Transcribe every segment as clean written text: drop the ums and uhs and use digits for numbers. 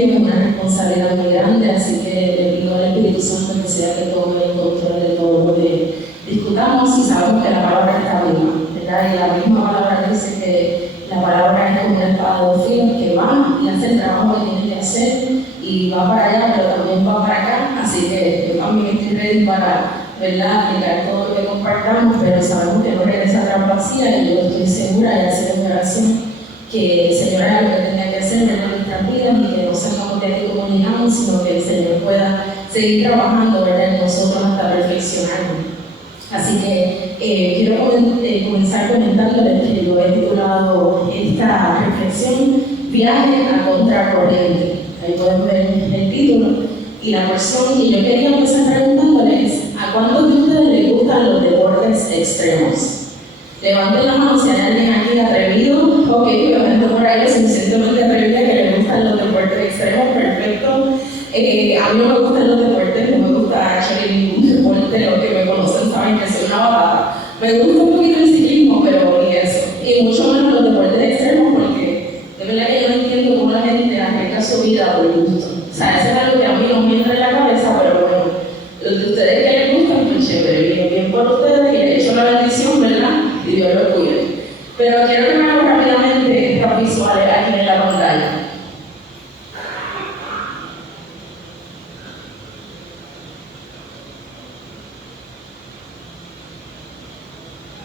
privilegio, es una responsabilidad muy grande, así que le pido al Espíritu Santo que sea que tome el control de todo lo que discutamos y sabemos que la palabra está viva, ¿verdad? Y la misma palabra dice que la palabra es como una espada de dos filos que va y hace el trabajo que tiene que hacer y va para allá, pero también va para acá, así que yo también estoy ready para, ¿verdad?, aplicar todo lo que compartamos, pero sabemos que no regresa atrás vacía y yo estoy segura, y hacer mi oración, que el Señor haga lo que tenga que hacer en nuestras vidas y que no salgamos de aquí como llegamos, sino que el Señor pueda seguir trabajando, ¿verdad?, en nosotros hasta perfeccionarnos. Así que quiero comenzar comentándoles que yo he titulado esta reflexión Viaje a contracorriente. Ahí pueden ver el título y la porción, y yo quería empezar preguntándoles ¿a cuántos de ustedes les gustan los deportes extremos? Levanten la mano si hay alguien aquí atrevido. Ok, yo gente por ahí lo suficientemente atrevida que le gustan los deportes extremos, perfecto. A mí no me gustan los deportes, no me gusta actually ningún deporte, los que me conocen saben que soy una batata. Me gusta un poquito el ciclismo, pero ni eso. Y mucho menos los deportes extremos, porque de verdad que yo no entiendo cómo la gente arriesga su vida por gusto. O sea, eso es algo que a mí no me entra en la cabeza, pero bueno, los de ustedes que les gustan, pues chévere, bien por ustedes, y les echo la bendición, ¿verdad? Y Dios lo cuide. Pero quiero que veamos rápidamente estas visuales aquí en la pantalla.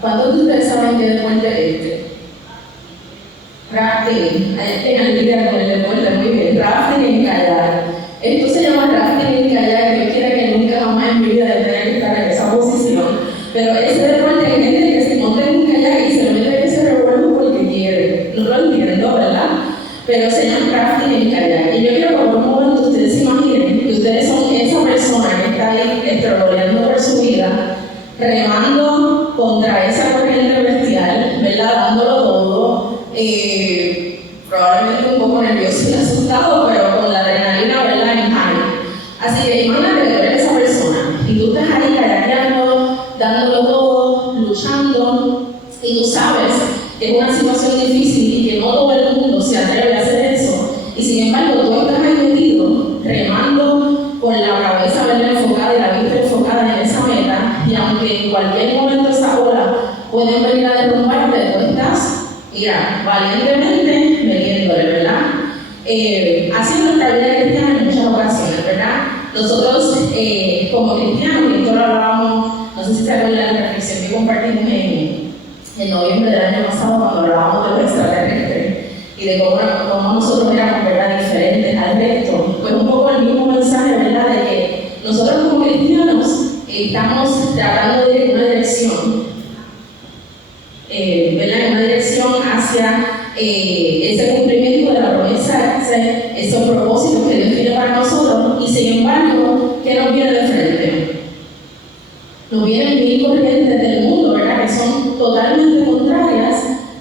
¿Cuántos de ustedes saben qué deporte es este? Rafting. Hay que analizar con el deporte, muy bien. Rafting en kayak. Esto se llama rafting en kayak. Yo quiero que nunca jamás en mi vida de tener que estar en esa posición. Pero ese deporte hay gente que se monta en un kayak y se lo mete que se revuelve porque quiere. No lo entiendo, ¿verdad? Pero se llama rafting en kayak. Y yo quiero que por un momento ustedes se imaginen que ustedes son esa persona que está ahí estropeando por su vida, remando contra esa corriente bestial, ¿verdad? Dándolo todo, probablemente un poco nervioso y asustado, pero con la adrenalina, ¿verdad?, en high. Así que imagínate que tú eres esa persona y tú estás ahí kayakeando, dándolo todo, luchando, y tú sabes que es una situación difícil y que no todo el mundo se atreve a hacer eso, y sin embargo tú estás ahí metido, remando con la cabeza, ¿verdad?, enfocada y la vista enfocada en esa meta, y aunque en cualquier momento esa ola pueden venir a derrumbarte, tú estás, mira, valientemente metiéndole, ¿verdad? Así es nuestra vida cristiana en muchas ocasiones, ¿verdad? Nosotros, como cristianos, y esto lo hablábamos, no sé si se acuerdan de la reflexión que compartimos en noviembre del año pasado cuando hablábamos de los extraterrestres y de cómo nosotros éramos, ¿verdad?, diferentes al resto. Pues un poco el mismo mensaje, ¿verdad?, de que nosotros como cristianos estamos tratando de ir en una dirección, ¿verdad?, en una dirección hacia ese cumplimiento de la promesa, esos propósitos que Dios tiene para nosotros, y sin embargo, ¿qué nos viene de frente? Nos vienen mil corrientes del mundo, ¿verdad?, que son totalmente contrarias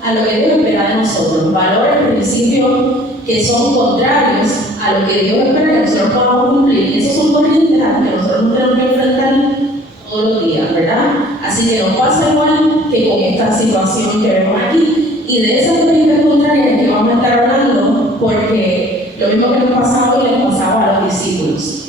a lo que Dios espera de nosotros, valores, principios que son contrarios a lo que Dios espera que nosotros podamos cumplir, y esas son corrientes a las que nosotros nos tenemos que enfrentar todos los días, ¿verdad? Así que nos pasa igual que con esta situación que vemos aquí, y de esas corrientes contrarias que vamos a estar hablando, porque lo mismo que nos pasaba hoy les pasaba a los discípulos.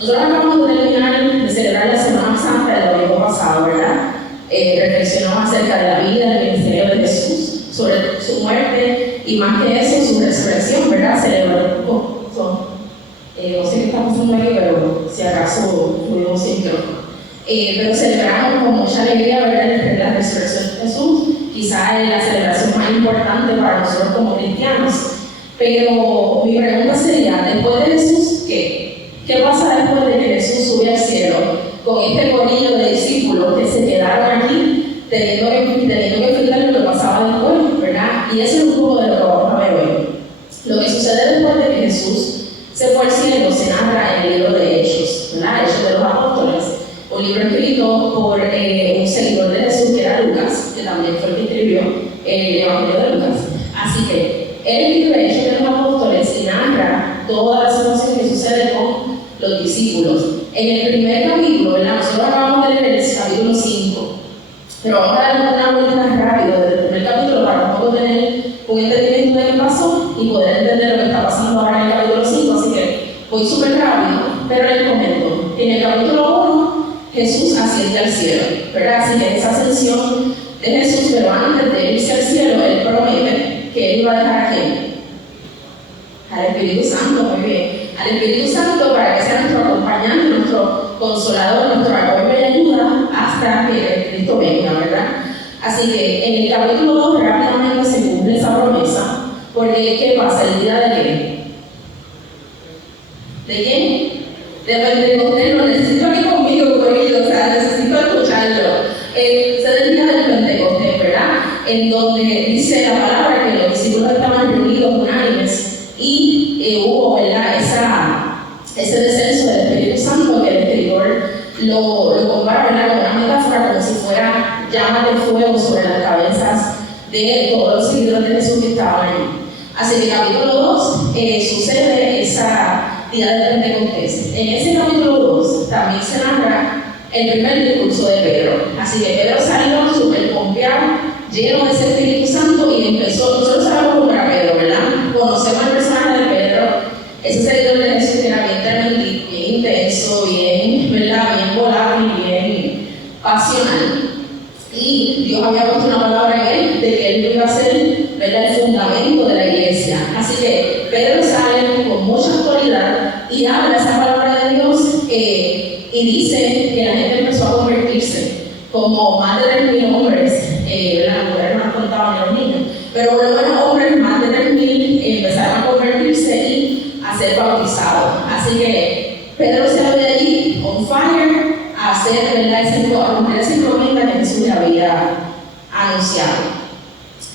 Nosotros acabamos de terminar de celebrar la Semana Santa del domingo pasado, ¿verdad? Reflexionamos acerca de la vida, del ministerio de Jesús, sobre su muerte y más que eso, su resurrección, ¿verdad? Celebramos, no sé qué está pasando ahí, pero si acaso tuvimos síncrono. Pero celebramos con mucha alegría, ¿verdad?, la resurrección de Jesús. Quizás es la celebración más importante para nosotros como cristianos. Pero mi pregunta sería, después de Jesús, ¿qué? ¿Qué pasa después de que Jesús sube al cielo con este corillo de discípulos que se quedaron aquí teniendo que filtrar lo que pasaba después, ¿verdad? Y eso es un poco de lo que vamos a ver hoy. Lo que sucede después de que Jesús se fue al cielo se narra en el libro de Hechos, ¿verdad? Hechos de los Apóstoles, un libro escrito por un seguidor de Jesús que era Lucas, que también fue el que escribió el Evangelio de Lucas. Así que él escribe Hechos de los Apóstoles y narra toda la situación que sucede con los discípulos. En el primer capítulo, ¿verdad?, nosotros acabamos de leer el capítulo 5, pero vamos a dar una vuelta rápido desde el primer capítulo para un poco tener un entendimiento de qué pasó y poder entender lo que está pasando ahora en el capítulo Voy súper rápido, pero les comento. En el capítulo 1, Jesús asciende al cielo, ¿verdad? Así que esa ascensión de Jesús, pero antes de irse al cielo, Él promete que Él iba a dejar a ¿quién? Al Espíritu Santo, muy bien. Al Espíritu Santo para que sea nuestro acompañante, nuestro consolador, nuestro apoyo y ayuda hasta que Cristo venga, ¿verdad? Así que en el capítulo 2 rápidamente se cumple esa promesa, porque ¿qué pasa? ¿El día de qué? ¿De quién? De Pentecostés. Lo necesito aquí conmigo, corrido, o sea, necesito escucharlo. Es el día del Pentecostés, ¿verdad? En donde dice la palabra que los discípulos estaban reunidos unánimes y hubo, ¿verdad? Ese descenso del Espíritu Santo que el escritor lo compara, ¿verdad? Con una metáfora como si fuera llamas de fuego sobre las cabezas de todos los seguidores de Jesús que estaban allí. Así que en el capítulo 2 sucede esa día de Pentecostés. En ese capítulo 2 también se narra el primer discurso de Pedro. Así que Pedro salió súper confiado, lleno de ese Espíritu Santo y empezó. Nosotros sabemos cómo era Pedro, ¿verdad? Conocemos el personaje de Pedro, ese seguidor de Jesús que era bien intenso, bien, ¿verdad? Bien volado y bien pasional. Y Dios había puesto una palabra en él de que él iba a ser, ¿verdad?, el fundamento de la iglesia. Así que Pedro sale con mucha autoridad y habla esa palabra de Dios y dice que la gente empezó a convertirse, como más de 3,000 hombres, las mujeres no contaban ni los niños, pero por lo menos hombres, más de 3,000 empezaron a convertirse y a ser bautizados. Así que Pedro se ve de allí on fire a hacer, ¿verdad?, a cumplir esa promesa que Jesús le había anunciado.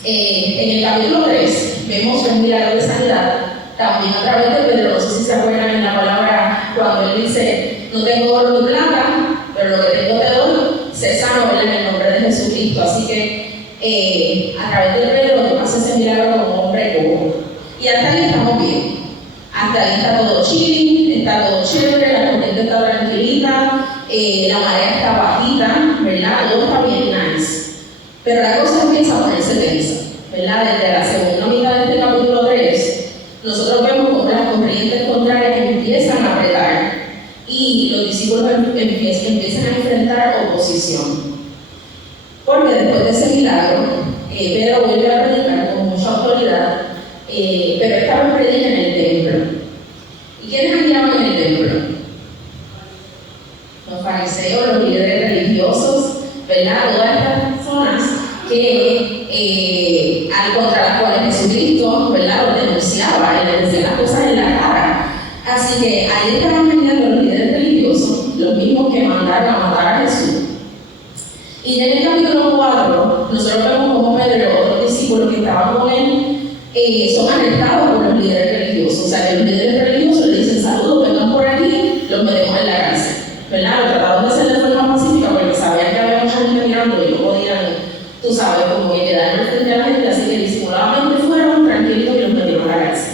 En el capítulo 3 vemos un milagro de sanidad, también a través de Pedro. No sé si se acuerdan en la palabra cuando él dice: no tengo oro ni plata, pero lo que tengo te doy, sé sano, ¿verdad?, en el nombre de Jesucristo. Así que a través de Pedro hace ese milagro como hombre cojo. Y hasta ahí estamos bien. Hasta ahí está todo chilling, está todo chévere, la corriente está tranquilita, la marea está bajita, ¿verdad? Todo está bien nice. Pero la cosa empieza a ponerse tensa, ¿verdad? Desde la segunda mitad de este capítulo 3, nosotros vemos como las corrientes contrarias empiezan a apretar y los discípulos empiezan a enfrentar oposición. Porque después de ese milagro, Pedro vuelve a predicar con mucha autoridad, pero esta vez predica en el templo. ¿Y quiénes andaban en el templo? Los fariseos, los líderes religiosos, ¿verdad? Todas estas personas que contra las cuales Jesucristo, ¿verdad?, los denunciaba y les decía las cosas en la cara. Así que ahí estaban viniendo los líderes religiosos, los mismos que mandaron a matar a Jesús. Y en el capítulo 4, nosotros vemos como Pedro y otros discípulos que estaban con él son arrestados por los líderes religiosos. O sea, que los líderes religiosos le dicen: saludos, vengan por aquí, los metemos en la cárcel, ¿verdad? Lo trataron de hacer de forma pacífica porque sabían que había mucha gente mirando y no podían, tú sabes, como que quedaron frente a la gente, así que disimuladamente fueron tranquilitos y los metieron a la cárcel.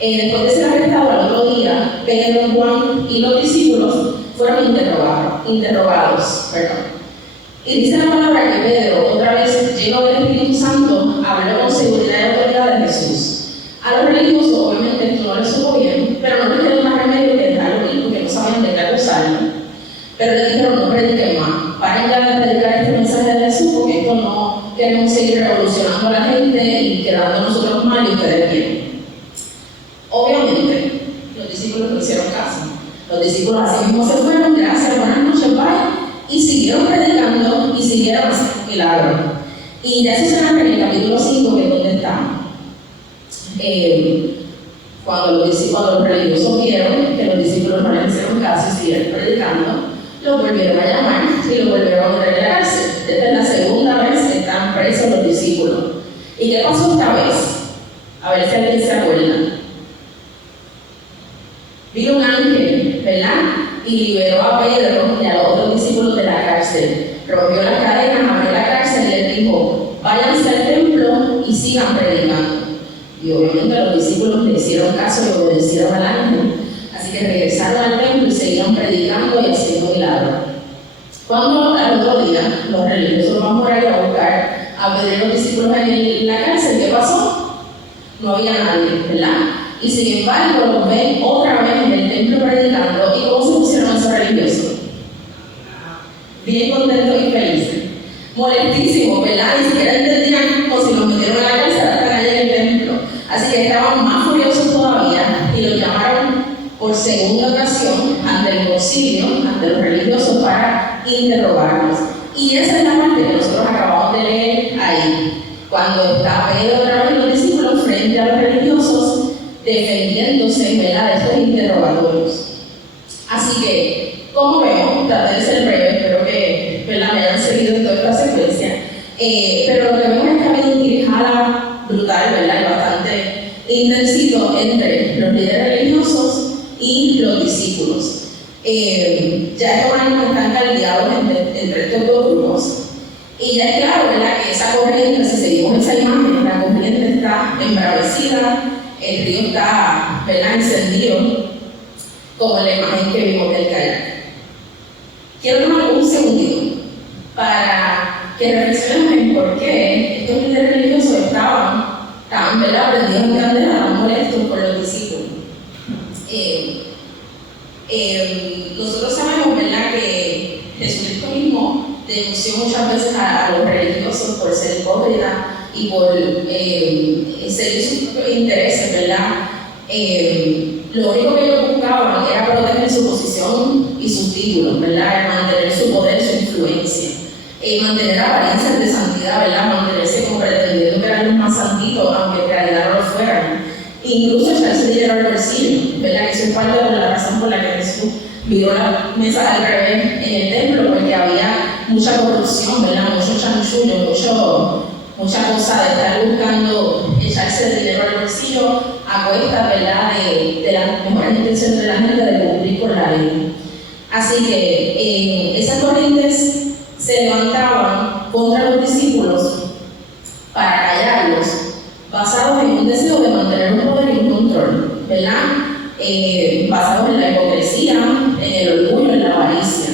Después de ser arrestados, al otro día, Pedro, Juan y los discípulos fueron interrogados. Y dice la palabra que Pedro, otra vez lleno del Espíritu Santo, habló con seguridad y autoridad de Jesús. A los religiosos, obviamente, esto no les supo bien, pero no les quedó más remedio que dejarlo ir porque no sabían de qué acusarlo. Pero le dijeron: no prediquen más, paren ya de predicar este mensaje de Jesús, porque esto no queremos seguir revolucionando a la gente y quedando nosotros mal y ustedes bien. Obviamente, los discípulos no hicieron caso. Los discípulos así mismo se fueron: gracias, buenas noches, bye. Y siguieron predicando y siguieron haciendo milagros. Y ya se narra en el capítulo 5, que es donde estamos. Cuando los religiosos vieron que los discípulos no les hicieron caso y siguieron predicando, los volvieron a llamar y los volvieron a meter en la cárcel. Esta es la segunda vez que están presos los discípulos. ¿Y qué pasó esta vez? A ver si alguien se acuerda. Vino un ángel, ¿verdad?, y liberó a Pedro y a los otros discípulos de la cárcel. Rompió las cadenas, abrió la cárcel y les dijo: váyanse al templo y sigan predicando. Y obviamente los discípulos le hicieron caso y obedecieron al ángel. Así que regresaron al templo y siguieron predicando y haciendo milagros. Cuando al otro día los religiosos van por ahí a buscar a Pedro y los discípulos en la cárcel, ¿qué pasó? No había nadie, ¿verdad? y sin embargo los ven otra vez en el templo predicando. ¿Y cómo se pusieron esos religiosos? Bien contentos y felices, molestísimos, ¿verdad? Ni siquiera entendían, o si los metieron a la cárcel, están allá en el templo. Así que estaban más furiosos todavía y los llamaron por segunda ocasión ante el concilio, ante los religiosos, para interrogarlos. Y esa es la parte que nosotros acabamos de leer ahí, cuando está Pedro otra vez y los discípulos frente a los religiosos defendiéndose, ¿verdad?, de estos interrogatorios. Así que, como vemos, traté de ser breve, espero que, ¿verdad?, me hayan seguido en toda esta secuencia, pero lo que vemos es que ha habido un tirijala brutal, ¿verdad?, y bastante intensito entre los líderes religiosos y los discípulos. Ya estos ánimos están caldeados entre estos dos grupos. Y ya es claro, ¿verdad?, que esa corriente, si seguimos esa imagen, la corriente está embravecida, el río está, ¿verdad?, encendido, como en la imagen que vimos del kayak. Quiero tomar un segundito para que reflexionemos en por qué estos líderes religiosos estaban, ¿verdad?, prendidos en candela, tan molestos por los discípulos. Nosotros sabemos, ¿verdad?, que Jesucristo mismo denunció muchas veces a los religiosos por ser hipócritas y por seguir sus propios intereses, ¿verdad? Lo único que ellos buscaban era proteger su posición y sus títulos, ¿verdad? Mantener su poder, su influencia, mantener apariencias de santidad, ¿verdad? Mantenerse como pretendiendo que eran los más santitos, aunque en realidad no lo fueran. Incluso echarse dinero al bolsillo, ¿verdad? Eso es parte de la razón por la que Jesús viró las mesas al revés en el templo, porque había mucha corrupción, ¿verdad? Mucho chanchullo, mucha cosa de estar buscando echarse el dinero al bolsillo a cuesta, ¿verdad?, de las mejores intenciones de la gente de cumplir con la ley. Así que esas corrientes se levantaban contra los discípulos para callarlos, basados en un deseo de mantener un poder y un control, ¿verdad? Basados en la hipocresía, en el orgullo, en la avaricia.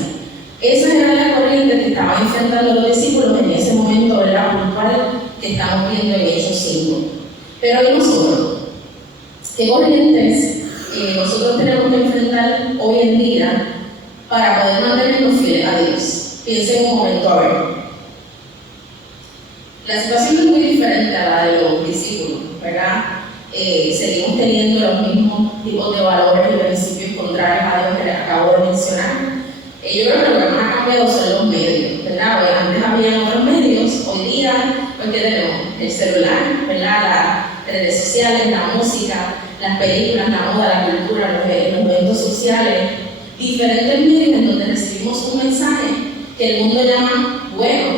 Esas eran las corrientes que estaban enfrentando los discípulos en ese momento, ¿verdad?, puntual que estamos viendo en Hechos 5. Pero ¿y nosotros? ¿Qué corrientes nosotros tenemos que enfrentar hoy en día para poder mantenernos fieles a Dios? Piensen un momento, a ver. La situación es muy diferente a la de los discípulos, ¿verdad? Seguimos teniendo los mismos tipos de valores y principios contrarios a Dios que les acabo de mencionar. Yo creo que lo que más ha cambiado son los medios, ¿verdad? Antes había otros medios, hoy día, pues, ¿qué tenemos? El celular, ¿verdad? Las redes sociales, la música, las películas, la moda, la cultura, los eventos sociales, diferentes medios en donde recibimos un mensaje que el mundo llama bueno,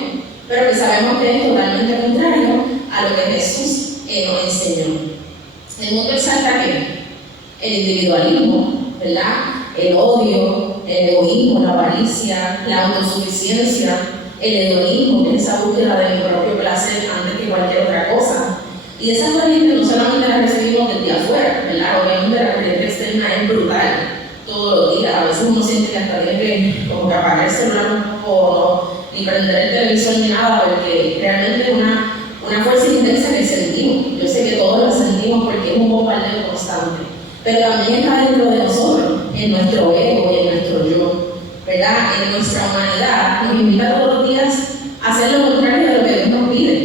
pero que sabemos que es totalmente contrario a lo que Jesús nos enseñó. El mundo exalta ¿qué? El individualismo, ¿verdad? El odio, el egoísmo, la avaricia, la autosuficiencia, el hedonismo, que es esa búsqueda de mi propio placer antes que cualquier otra cosa. Y esas corrientes no solamente las recibimos desde afuera, ¿verdad? Obviamente la corriente externa es brutal todos los días. A veces uno siente que hasta tiene que como que apagar el celular un poco, ni prender el televisor ni nada, porque realmente es una fuerza intensa que sentimos. Yo sé que todos la sentimos porque es un bombardeo constante, pero también está dentro de nosotros, en nuestro ego y en nuestro yo, ¿verdad? En nuestra humanidad nos invita todos los días a hacer lo contrario de lo que Dios nos pide.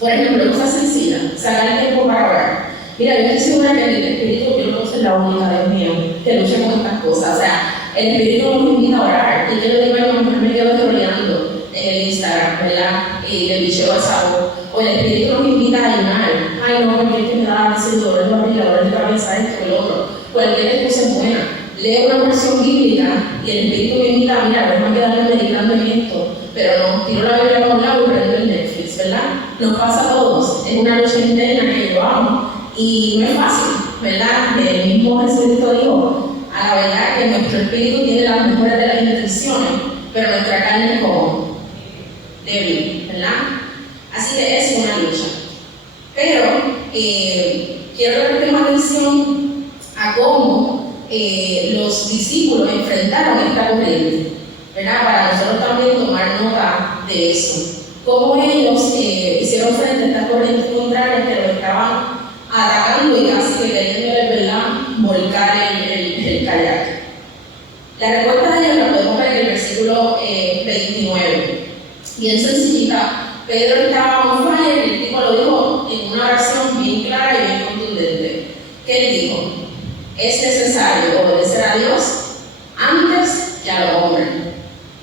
Por ejemplo, cosa sencilla, sacar el tiempo para orar. Mira, yo estoy segura que el Espíritu, yo no puedo ser la única, Dios mío, que luche con estas cosas. O sea, el Espíritu nos invita a orar. Y yo le digo a mi mujer, me quedo troleando en el Instagram, ¿verdad? Y le bicheo al sábado. O el Espíritu nos invita a ayunar. Ay, no, porque es que me da ese dolor de barriga, dolor de cabeza, esto, el otro. Cualquier excusa es buena. Leo una porción bíblica y el Espíritu me invita a, mira, déjame quedarme meditando en esto. Pero no, tiro la Biblia a un lado y prendo el Netflix, ¿verdad? Nos pasa a todos. Es una lucha interna que llevamos. Y no es fácil, ¿verdad? El mismo Jesucristo dijo, a la verdad que nuestro espíritu tiene las mejores de las intenciones, pero nuestra carne es como débil, ¿verdad? Así que es una lucha. Pero quiero que prestemos atención a cómo los discípulos enfrentaron esta corriente, ¿verdad? Para nosotros también tomar nota de eso. Cómo ellos hicieron frente a estas corrientes contrarias que los estaban atacando y casi que queriéndole, ¿verdad?, volcar el kayak. La respuesta de ellos la podemos ver en el versículo 29. Bien sencillita. Pedro estaba on fire y el tipo lo dijo en una oración bien clara y bien contundente. ¿Qué él dijo? Es necesario obedecer a Dios antes que a los hombres.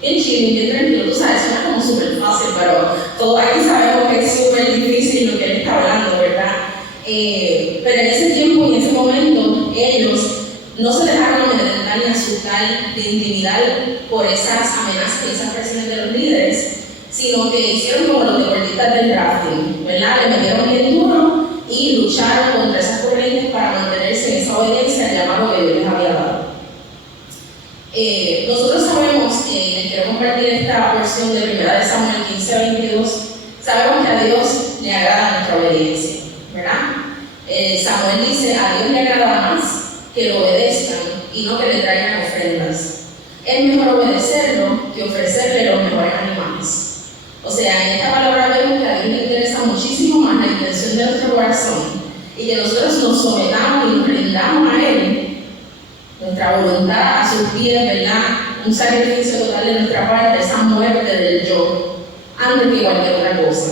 Bien chilling, bien tranquilo, tú sabes, suena como súper fácil, pero todos aquí sabemos que es súper difícil lo que él está hablando, ¿verdad? Pero en ese tiempo y en ese momento, ellos no se dejaron amedrentar ni asustar de intimidar por esas amenazas y esas presiones de los líderes, sino que hicieron como los deportistas del drafting, ¿verdad? Le metieron bien duro y lucharon contra esas corrientes para mantenerse en esa obediencia al llamado que Dios les había dado. Nosotros sabemos, quiero compartir esta porción de 1 Samuel 15-22, sabemos que a Dios le agrada nuestra obediencia, ¿verdad? Samuel dice, a Dios le agrada más que lo obedezcan y no que le traigan ofrendas. Es mejor obedecerlo que ofrecerle los mejores animales. O sea, en esta palabra vemos que a Dios le interesa muchísimo más la intención de nuestro corazón y que nosotros nos sometamos y nos rindamos a Él, nuestra voluntad a sus pies, ¿verdad? Un sacrificio total de nuestra parte, esa muerte del yo, antes que cualquier otra cosa.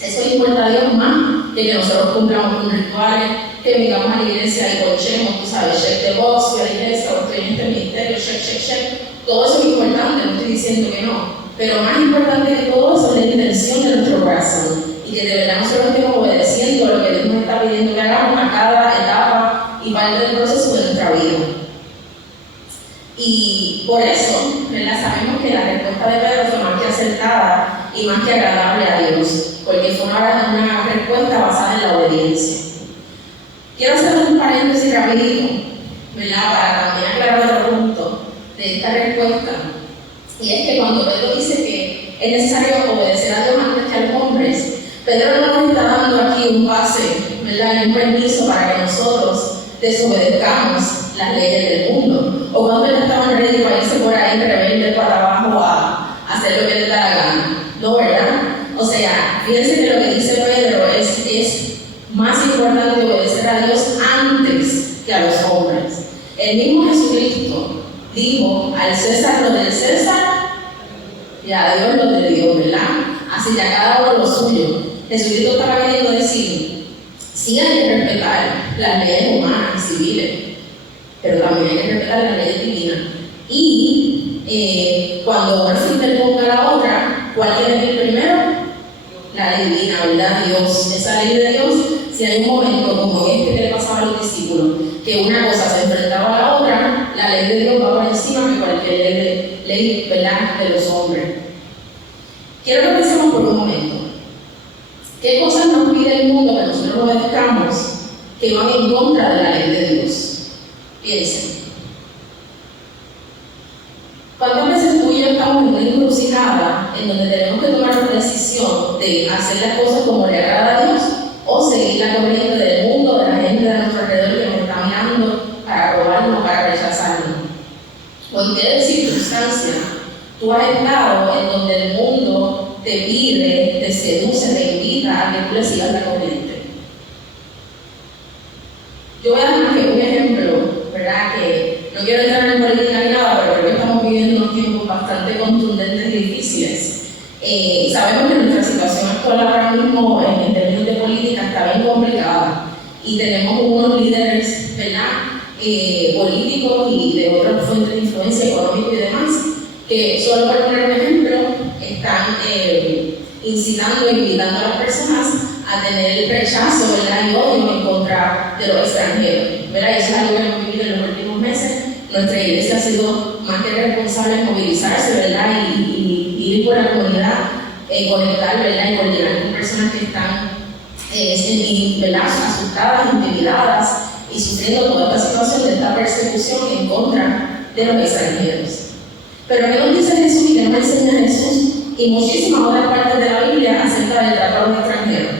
Eso le importa a Dios más que nosotros cumplamos con rituales, que vengamos a la iglesia y conchemos, tú sabes, check the box, fui a la iglesia, o estoy en este ministerio, check. Todo eso es importante, no estoy diciendo que no. Pero más importante que todo eso es la intención de nuestro corazón y que de verdad nosotros estemos obedeciendo a lo que Dios nos está pidiendo que hagamos a cada etapa y parte del proceso de nuestra vida. Y por eso, ¿verdad?, sabemos que la respuesta de Pedro fue más que acertada y más que agradable a Dios, porque fue una respuesta basada en la obediencia. Quiero hacer un paréntesis rapidito, ¿verdad?, para también aclarar otro punto de esta respuesta. Y es que cuando Pedro dice que es necesario obedecer a Dios antes que a los hombres, Pedro no nos está dando aquí un pase, ¿verdad?, y un permiso para que nosotros desobedezcamos las leyes del mundo. O cuando él estaba ready para irse por ahí rebelde para abajo a hacer lo que le da la gana. No, ¿verdad? O sea, fíjense que lo que dice Pedro es más importante obedecer a Dios antes que a los hombres. El mismo Jesucristo dijo al César lo del César y a Dios lo de Dios, ¿verdad? Así que a cada uno lo suyo. Jesucristo estaba queriendo decir, sí hay que respetar las leyes humanas y civiles, pero también hay que respetar las leyes divinas. Y cuando una se interponga a la otra, ¿cuál tiene que ir primero? La ley divina, ¿verdad? Dios. Esa ley de Dios, si hay un momento como este que le pasaba a los discípulos, que una cosa se enfrentaba a la otra, la ley de Dios va por encima de cualquier ley, ¿verdad?, de los hombres. Quiero que pensemos por un momento. ¿Qué cosas nos pide el mundo que nosotros obedezcamos que van en contra de la ley de Dios? Piensen. ¿Cuántas veces tú y yo estamos en una encrucijada en donde tenemos que tomar una decisión de hacer las cosas como le agrada a Dios o seguir la corriente del mundo, de la gente de nuestro alrededor que nos está mirando para robarnos, para rechazarnos? ¿O en qué circunstancia tú has estado en donde el mundo te pide, te seduce, te invita a que tú le sigas la corriente? Yo voy a dar un ejemplo, ¿verdad? Que no quiero entrar en política ni nada, pero creo que estamos viviendo unos tiempos bastante contundentes y difíciles. Sabemos que nuestra situación actual ahora mismo en términos de política está bien complicada y tenemos unos líderes, ¿verdad?, políticos y de otras fuentes de influencia económica y demás, que solo para poner un ejemplo, están incitando e invitando a las personas a tener el rechazo, ¿verdad?, y odio en contra de los extranjeros, ¿verdad? Y eso es algo que hemos vivido en los últimos meses. Nuestra iglesia ha sido más que responsable en movilizarse, ¿verdad?, y ir por la comunidad, conectar, ¿verdad?, y coordinar con personas que están, ¿verdad?, asustadas, intimidadas y sufriendo toda esta situación de esta persecución en contra de los extranjeros. Pero ¿qué nos dice Jesús y qué nos enseña Jesús y muchísimas otras partes de la Biblia acerca del trato a los extranjeros?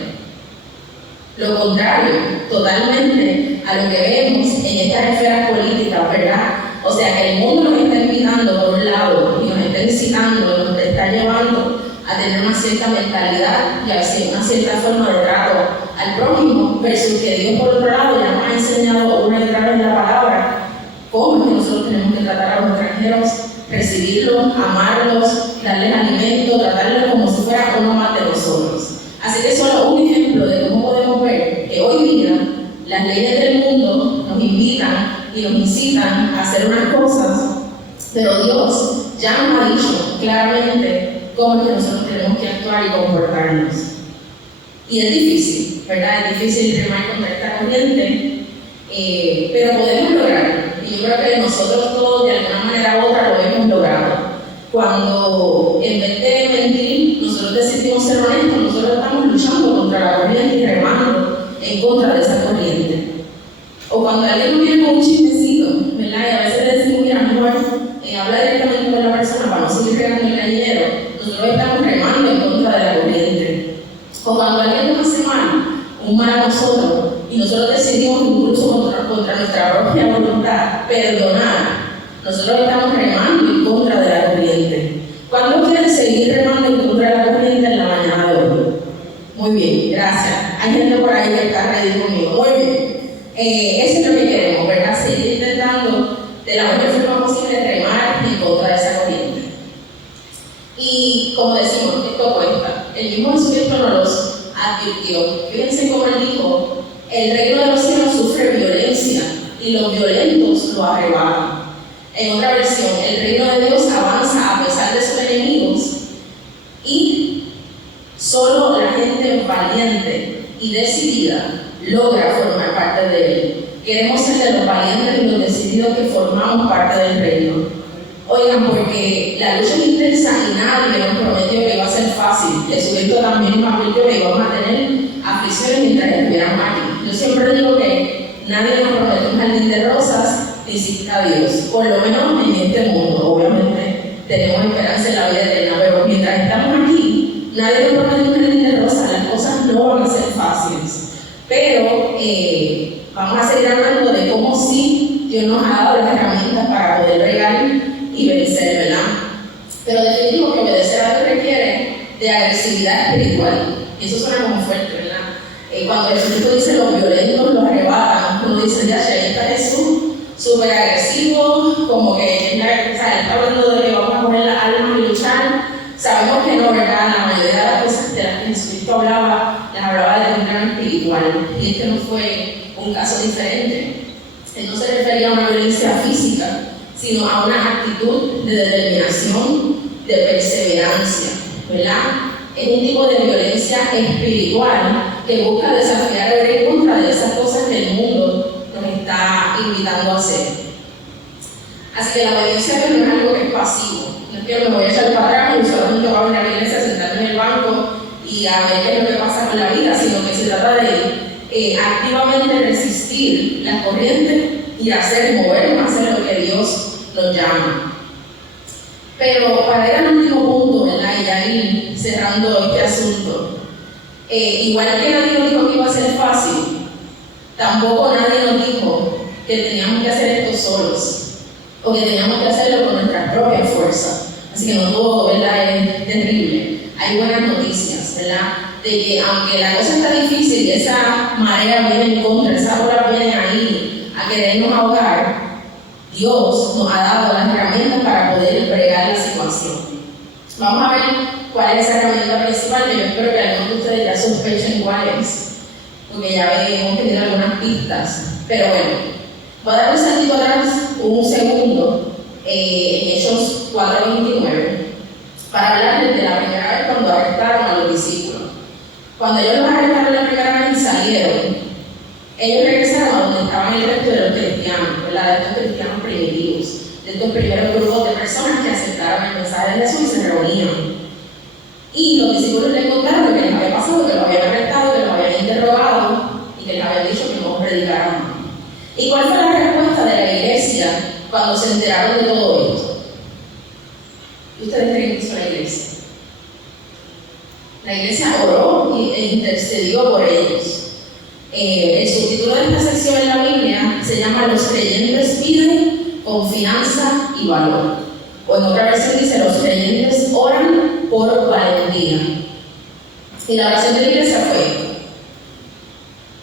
Lo contrario, totalmente a lo que vemos en estas esferas políticas, ¿verdad? O sea, que el mundo nos está invitando por un lado y nos está incitando, nos está llevando a tener una cierta mentalidad y a una cierta forma de trato al prójimo, versus que Dios por otro lado ya nos ha enseñado una y otra vez en la palabra cómo es que nosotros tenemos que tratar a los extranjeros, recibirlos, amarlos, darles alimento, tratarlos como si fuera uno más de nosotros. Así que solo un ejemplo de cómo podemos ver que hoy día las leyes del mundo nos invitan y nos incitan a hacer unas cosas, pero Dios ya nos ha dicho claramente cómo es que nosotros tenemos que actuar y comportarnos. Y es difícil, ¿verdad? Es difícil remar contra esta corriente, pero podemos lograrlo. Y yo creo que nosotros todos, de alguna manera u otra, lo hemos logrado. Cuando, en vez de mentir, nosotros decidimos ser honestos, nosotros estamos luchando contra la corriente y remando en contra de esa corriente. O cuando alguien nos viene con un chistecito, ¿verdad? Y a veces le decimos, mira, mejor habla directamente con la persona para no seguir regando el gallinero, nosotros estamos remando en contra de la corriente. O cuando alguien nos hace mal, un mal a nosotros, y nosotros decidimos incluso contra nuestra propia voluntad perdonar, nosotros estamos remando en contra de la corriente. ¿Cuándo quieren seguir remando en contra de la corriente en la mañana de hoy? Muy bien, gracias. Hay gente por ahí que está ready conmigo. Muy bien. Eso es lo que queremos, ¿verdad? Seguir intentando de la mejor forma posible remar en contra de esa corriente. Y como decimos, esto cuesta. El mismo Jesucristo nos los advirtió. Fíjense cómo él dijo, el reino de los cielos sufre violencia y los violentos lo arrebatan. En otra versión, el reino de Dios avanza a pesar de sus enemigos y solo la gente valiente y decidida logra formar parte de él. Queremos ser de los valientes y los decididos que formamos parte del reino. Oigan, porque la lucha es intensa y nadie nos prometió que iba a ser fácil. Jesucristo también nos advirtió que íbamos a tener aflicciones mientras estuviéramos aquí. Yo siempre digo que nadie nos prometió un jardín de rosas ni siquiera Dios, por lo menos en este mundo. Obviamente tenemos esperanza en la vida eterna, pero mientras estamos aquí, nadie nos prometió un jardín de rosas. Las cosas no van a ser fáciles. Pero vamos a seguir hablando de cómo sí Dios nos ha dado las herramientas para poder regar y vencer, ¿verdad? Pero definitivo que obedecer a Dios requiere de agresividad espiritual. Y eso suena como fuerte, ¿verdad? Cuando Jesucristo dice los violentos los arrebatan, uno dice, ya, ahí está Jesús, súper agresivo, como que, o sea, está hablando de que vamos a poner las armas y luchar. Sabemos que no, ¿verdad? La mayoría de las cosas de las que Jesucristo hablaba, las hablaba de un plano espiritual. Y este no fue un caso diferente. Él no se refería a una violencia física, sino a una actitud de determinación, de perseverancia, ¿verdad? Es un tipo de violencia espiritual que busca desafiar o ir en contra de esas cosas que el mundo nos está invitando a hacer. Así que la obediencia no es algo que es pasivo. No es que me voy a echar para atrás y solamente voy a venir a la iglesia, sentarme en el banco y a ver qué es lo que pasa con la vida, sino que se trata de activamente resistir las corrientes y movernos a hacer lo que Dios nos llama. Pero para ir al último punto, ¿verdad? Y ya ir cerrando este asunto, igual que nadie nos dijo que iba a ser fácil, tampoco nadie nos dijo que teníamos que hacer esto solos o que teníamos que hacerlo con nuestras propias fuerzas. Así que no todo, ¿verdad?, es terrible. Hay buenas noticias, ¿verdad? De que aunque la cosa está difícil y esa marea viene en contra, esas olas vienen ahí a querernos ahogar, Dios nos ha dado las herramientas para poder bregar la situación. Vamos a ver cuál es esa herramienta principal, que yo espero que algunos de ustedes ya sospechen cuál es, porque ya hemos tenido algunas pistas. Pero bueno, voy a dar un saltito atrás, un segundo, en Hechos 4:29, para hablarles de la primera vez cuando arrestaron a los discípulos. Cuando ellos los arrestaron la primera vez y salieron, ellos regresaron a donde estaban el resto de los cristianos, ¿verdad? De estos cristianos primitivos, de estos primeros grupos de personas que aceptaron el mensaje de Jesús y se reunían. Y los discípulos les contaron lo que les había pasado, que los habían arrestado, que los habían interrogado y que les habían dicho que no predicaran más. ¿Y cuál fue la respuesta de la iglesia cuando se enteraron de todo esto? ¿Ustedes creen que hizo la iglesia? La iglesia oró e intercedió por ellos. El subtítulo de esta sección en la Biblia se llama Los creyentes piden confianza y valor. O en otra versión dice Los creyentes oran por valentía. Y la oración de la iglesia fue: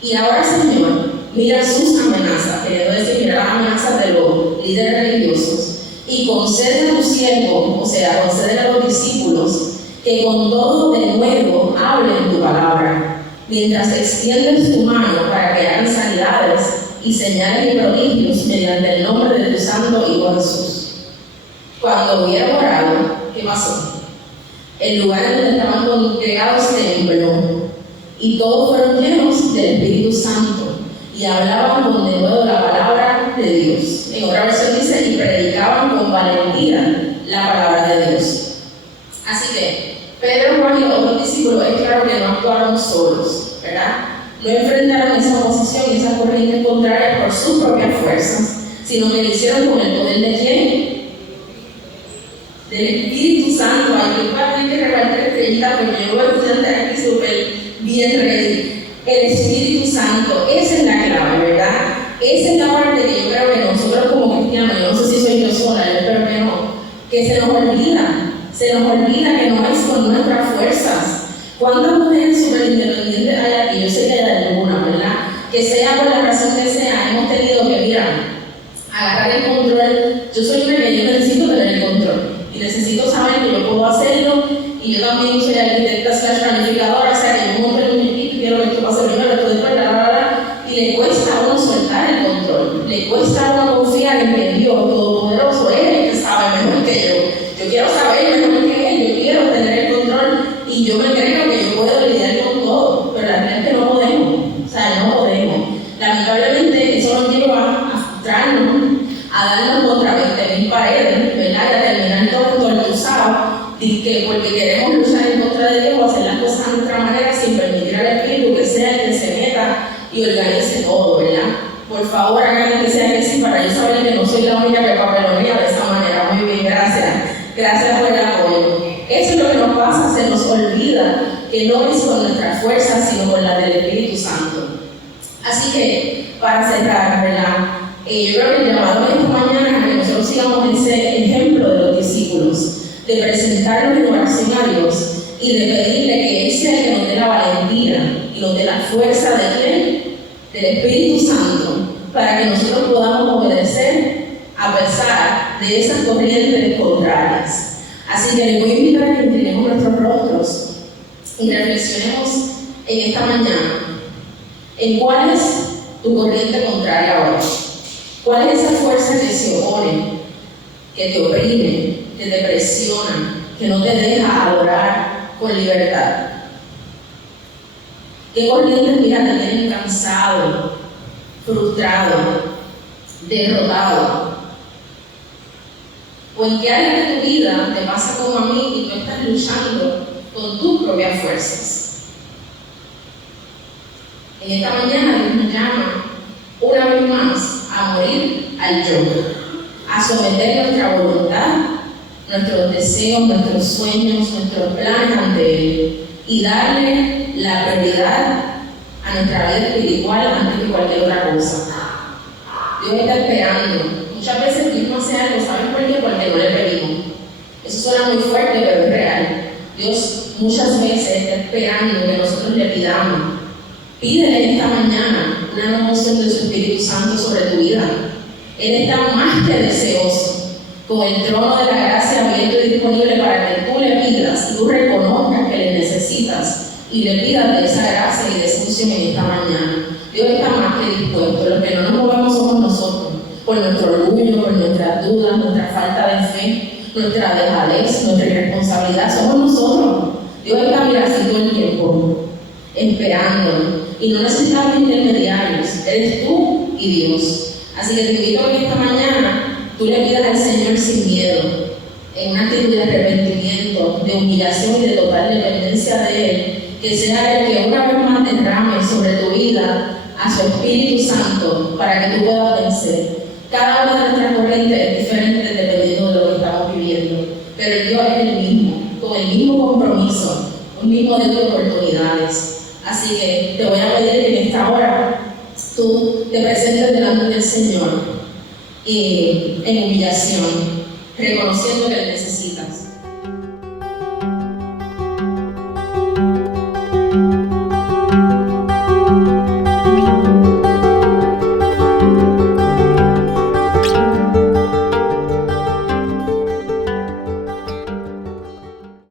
Y ahora, Señor, mira sus amenazas, queriendo decir, mira las amenazas de los líderes religiosos, y concede a tu siervo, o sea, concede a los discípulos, que con todo de nuevo hablen tu palabra, mientras extiendes tu mano para que hagan sanidades y señales y prodigios mediante el nombre de tu santo Hijo Jesús. Cuando hubieron orado, ¿qué pasó? El lugar en donde estaban congregados tembló, y todos fueron llenos del Espíritu Santo, y hablaban con denuedo la palabra de Dios. En otra versión dice, y predicaban con valentía la palabra de Dios. Así que, Pedro, Juan y los otros discípulos, es claro que no actuaron solos, ¿verdad? No enfrentaron esa oposición y esas corrientes contrarias por sus propias fuerzas, sino que lo hicieron con el poder de ¿quién? Del Espíritu Santo. Ay, yo voy a tener que repartir estrellitas porque yo voy a estudiar aquí súper bien ready. El Espíritu Santo, esa es la clave, ¿verdad? Esa es la parte que yo creo que nosotros como cristianos, yo no sé si soy yo sola, yo espero que no, que se nos olvida que no es con nuestras fuerzas. ¿Cuántas mujeres súper independientes hay aquí? Yo sé que hay alguna, ¿verdad? Que sea por la razón que sea, hemos tenido que, mira, agarrar el control. Yo soy una que yo necesito tener el control y necesito saber que yo puedo hacerlo, y yo también soy arquitecta / planificadora, o sea que yo monto el muñequito y quiero que esto pase primero, esto después, y le cuesta a uno soltar el control, le cuesta a uno confiar en que Dios Todopoderoso es el que sabe mejor que yo. Yo quiero saber mejor que Él, yo quiero tener el control y yo me creo que yo puedo lidiar con todo, pero la realidad es que no podemos, o sea, no podemos. Lamentablemente eso nos lleva a frustrarnos, a darnos contra 20.000 paredes, ¿verdad? Y a terminar todo entusiasmado, que porque queremos luchar en contra de Dios o hacer las cosas de nuestra manera sin permitir al Espíritu que sea el que se meta y organice todo, ¿verdad? Por favor, hagan que sea que sí, para yo saber que no soy la única que papelonea de esa manera. Muy bien, gracias. Gracias por el apoyo. Eso es lo que nos pasa, se nos olvida que no es con nuestras fuerzas, sino con la del Espíritu Santo. Así que, para cerrar, ¿verdad? Yo creo que el llamado de esta mañana es que nosotros sigamos ese ejemplo de los discípulos, de presentarnos en oración a Dios y de pedirle que Él sea el que nos dé la valentía y nos dé la fuerza de ¿quién? Del Espíritu Santo, para que nosotros podamos obedecer a pesar de esas corrientes contrarias. Así que les voy a invitar a que inclinemos nuestros rostros y reflexionemos en esta mañana en cuál es tu corriente contraria ahora. ¿Cuál es esa fuerza que se opone, que te oprime, que te presiona, que no te deja adorar con libertad? ¿Qué corrientes, mira, te tienen cansado, frustrado, derrotado? ¿O en qué área de tu vida te pasa como a mí y tú estás luchando con tus propias fuerzas? En esta mañana Dios nos llama una vez más a morir al yo, a someter nuestra voluntad, nuestros deseos, nuestros sueños, nuestros planes ante Él y darle la prioridad a nuestra vida espiritual antes que cualquier otra cosa. Dios está esperando. Muchas veces Dios no hace algo, ¿saben por qué? Porque no le pedimos. Eso suena muy fuerte, pero es real. Dios muchas veces está esperando que nosotros le pidamos. Pídele esta mañana una nueva unción de su Espíritu Santo sobre tu vida. Él está más que deseoso, con el trono de la gracia abierto y disponible para que tú le pidas y tú reconozcas que le necesitas y le pidas de esa gracia y de esa unción en esta mañana. Dios está más que dispuesto. Los que no nos movemos somos nosotros, por nuestro orgullo, por nuestras dudas, nuestra falta de fe, nuestra dejadez, nuestra irresponsabilidad, somos nosotros. Dios está mirando todo el tiempo, esperando, y no necesitamos intermediarios, eres tú y Dios. Así que te invito a que esta mañana tú le pidas al Señor sin miedo, en una actitud de arrepentimiento, de humillación y de total dependencia de Él, que sea Él que una vez más derrame sobre tu vida a su Espíritu Santo para que tú puedas vencer. Cada una de nuestras corrientes es diferente dependiendo de lo que estamos viviendo, pero el Dios es el mismo, con el mismo compromiso, un mismo Dios de oportunidades. Así que te voy a pedir que en esta hora tú te presentes delante del Señor y en humillación, reconociendo que le necesitas.